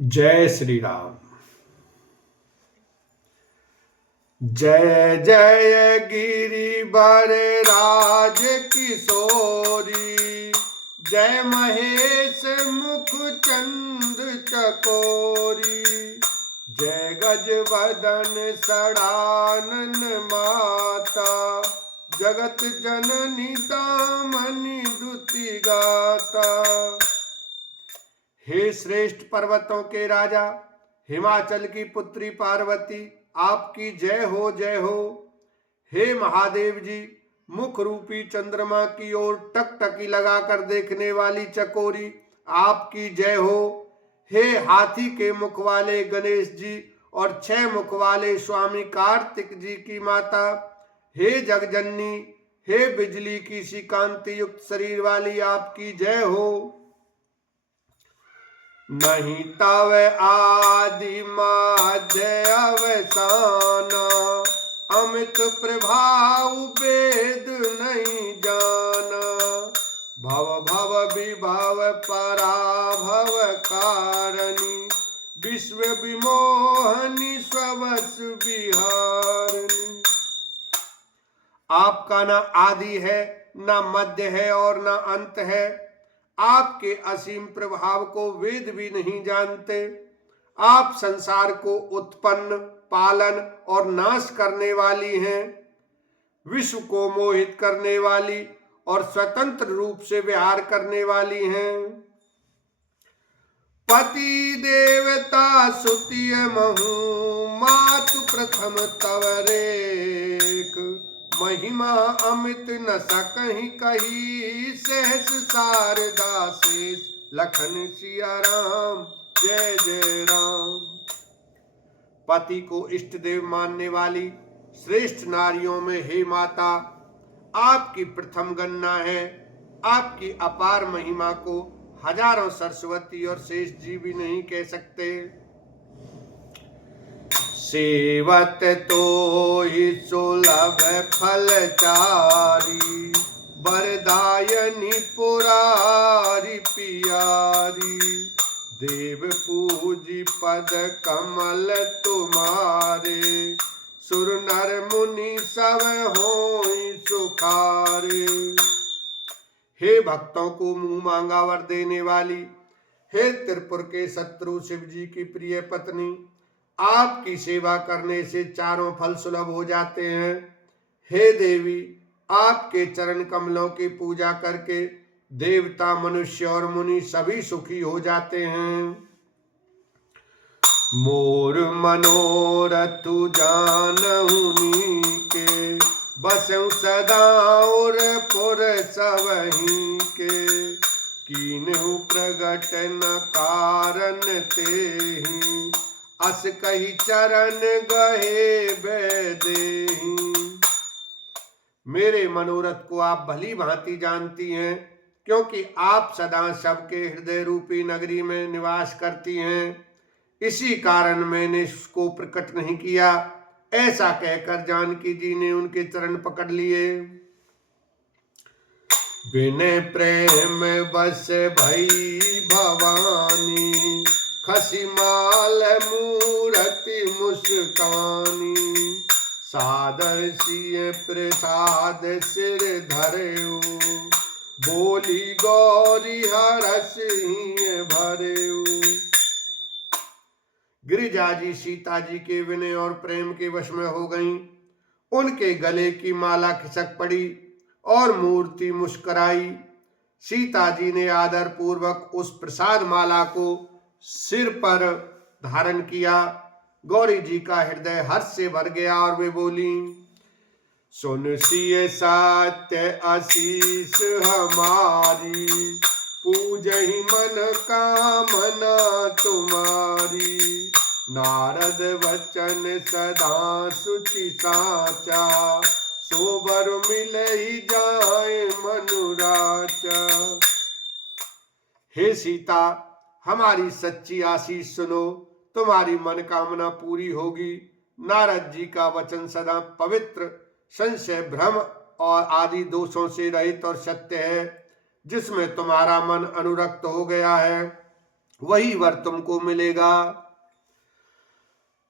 जय श्री राम। जय जय गिरिवर राज किशोरी, जय महेश मुख चंद चकोरी, जय गजवदन सड़ानन माता, जगत जननी दामनी दुति गाता। हे श्रेष्ठ पर्वतों के राजा, हिमाचल की पुत्री पार्वती, आपकी जय हो जय हो। हे महादेव जी, मुख रूपी चंद्रमा की ओर टकटकी लगाकर देखने वाली चकोरी, आपकी जय हो। हे हाथी के मुख वाले गणेश जी और 6 मुख वाले स्वामी कार्तिक जी की माता, हे जगजननी, हे बिजली की सी कांति युक्त शरीर वाली, आपकी जय हो। नहीं तव आदि माध्य अवसान, अमित प्रभाव वेद नहीं जाना, भव भव विभव पराभव कारणि, विश्व विमोहनी स्ववस विहारिणी। आपका न आदि है, न मध्य है और न अंत है। आपके असीम प्रभाव को वेद भी नहीं जानते। आप संसार को उत्पन्न, पालन और नाश करने वाली हैं। विश्व को मोहित करने वाली और स्वतंत्र रूप से विहार करने वाली हैं। पति देवता सुतिय महु, मातु प्रथम तवरेक, महिमा अमित न सकहि कही, सहस शारदा शेष लखन सिया राम, जय जय राम। पति को इष्ट देव मानने वाली श्रेष्ठ नारियों में हे माता, आपकी प्रथम गणना है। आपकी अपार महिमा को हजारों सरस्वती और शेष जी भी नहीं कह सकते। सेवत तो ही सुलभ फलचारी, वरदायनी पुरारी पियारी, देव पूजी पद कमल तुम्हारे, सुर नर मुनि सब होई सुखारे। हे भक्तों को मुंह मांगा वर देने वाली, हे त्रिपुर के शत्रु शिव जी की प्रिय पत्नी, आपकी सेवा करने से चारों फल सुलभ हो जाते हैं। हे देवी, आपके चरण कमलों की पूजा करके देवता, मनुष्य और मुनि सभी सुखी हो जाते हैं। मोर मनोरथ जानहु नीके, बसउ सदा और पुर सबहि के, कीन्हु प्रगट न कारण तेहि, अस कही चरण गहे बेदेहि। मेरे मनोरथ को आप भली भांति जानती हैं, क्योंकि आप सदा सबके हृदय रूपी नगरी में निवास करती हैं। इसी कारण मैंने उसको प्रकट नहीं किया। ऐसा कहकर जानकी जी ने उनके चरण पकड़ लिए। बिने प्रेम बस भई भवानी, खसिमाल मूरति मुस्कानी, सादर सिय प्रसाद सिर धरेऊ, बोली गौरी हरस भरेऊ। गिरिजा जी सीता जी के विनय और प्रेम के वश में हो गईं। उनके गले की माला खिसक पड़ी और मूर्ति मुस्कुराई। सीता जी ने आदर पूर्वक उस प्रसाद माला को सिर पर धारण किया। गौरी जी का हृदय हर्ष से भर गया और वे बोली, सुन सिय सत्य आशीष हमारी, पूजहि मन कामना तुम्हारी, नारद वचन सदा सुचि साचा, सोबर मिलहि जाए मनुराचा। हे सीता, हमारी सच्ची आशीष सुनो, तुम्हारी मनोकामना पूरी होगी। नारद जी का वचन सदा पवित्र, संशय, भ्रम और आदि दोषों से रहित और सत्य है, जिसमें तुम्हारा मन अनुरक्त हो गया है। वही वर तुमको मिलेगा।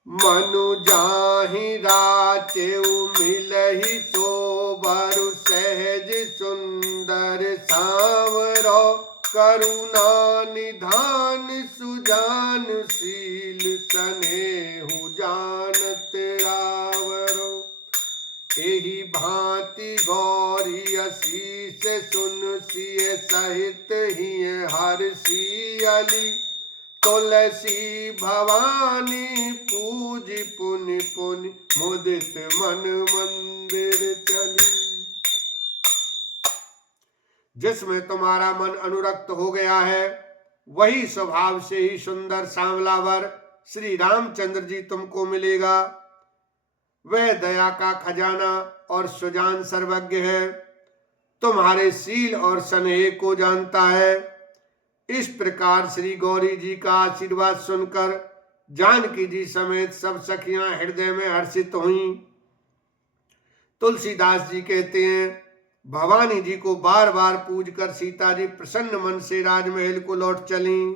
मनु जाहि राचेउ मिलहि सो वर सहज सुंदर सांवरो करुणा निधान सुजान शील सनेहु जानत रावरो। एहि भांति गौरी असीस सुन सिय सहित ही हर्षियली। तुलसी भवानी पूज पुनि पुनि मुदित मन मंदिर चली। जिसमें तुम्हारा मन अनुरक्त हो गया है वही स्वभाव से ही सुंदर सांवला वर श्री रामचंद्र जी तुमको मिलेगा। वह दया का खजाना और सुजान सर्वज्ञ है, तुम्हारे शील और स्नेह को जानता है। इस प्रकार श्री गौरी जी का आशीर्वाद सुनकर जानकी जी समेत सब सखियां हृदय में हर्षित हुईं। तुलसीदास जी कहते हैं, भवानी जी को बार बार पूजकर सीता जी प्रसन्न मन से राजमहल को लौट चलीं।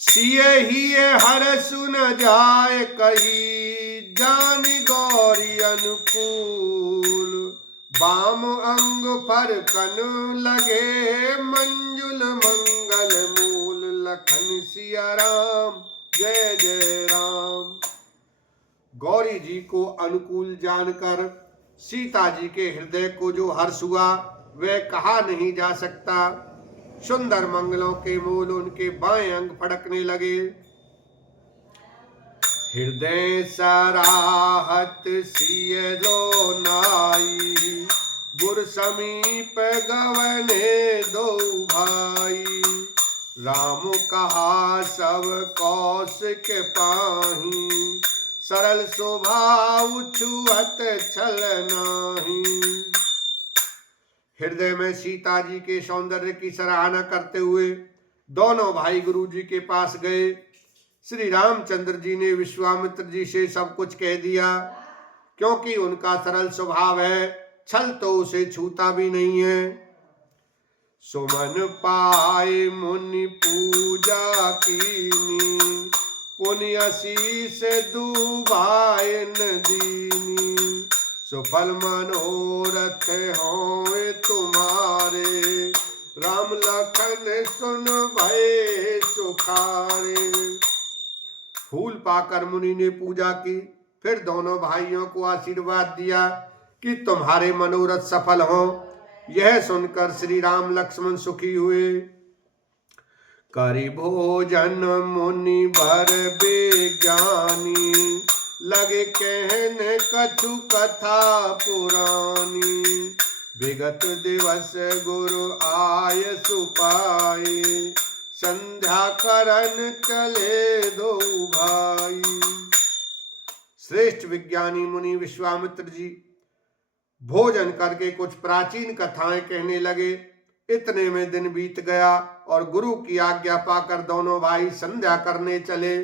सिए ही हर सुन जाय कही जान गौरी अनुकूल। बाम अंग पर कन लगे मंजुल मंगल मूल। लखन सिया राम जय जय राम। गौरी जी को अनुकूल जानकर सीता जी के हृदय को जो हर्ष हुआ वह कहा नहीं जा सकता। सुंदर मंगलों के मूल उनके बाएं अंग फड़कने लगे। हृदय सराहत सिय लो नाई। गुर समीप गवने दो भाई। राम कहा सब कौशिक पाही। सरल स्वभाव छुअत छल नाही। हृदय में सीता जी के सौंदर्य की सराहना करते हुए दोनों भाई गुरु जी के पास गए। श्री रामचंद्र जी ने विश्वामित्र जी से सब कुछ कह दिया, क्योंकि उनका सरल स्वभाव है, छल तो उसे छूता भी नहीं है। सुमन पाए मुनि पूजा कीनी। पुनि आशीष दुबायन दीनी। सुफल मनोरथ होए तुम्हारे। राम लखन सुन भय सुखारे। फूल पाकर मुनि ने पूजा की, फिर दोनों भाइयों को आशीर्वाद दिया कि तुम्हारे मनोरथ सफल हो। यह सुनकर श्री राम लक्ष्मण सुखी हुए। करि भोजन मुनि वर बेज्ञानी। लगे कहने कछु कथा पुरानी। विगत दिवस गुरु आय सुपाई। संध्या करन चले दो भाई। श्रेष्ठ विज्ञानी मुनि विश्वामित्र जी भोजन करके कुछ प्राचीन कथाएं कहने लगे। इतने में दिन बीत गया और गुरु की आज्ञा पाकर दोनों भाई संध्या करने चले।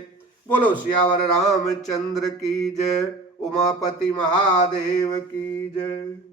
बोलो सियावर रामचंद्र की जय। उमापति महादेव की जय।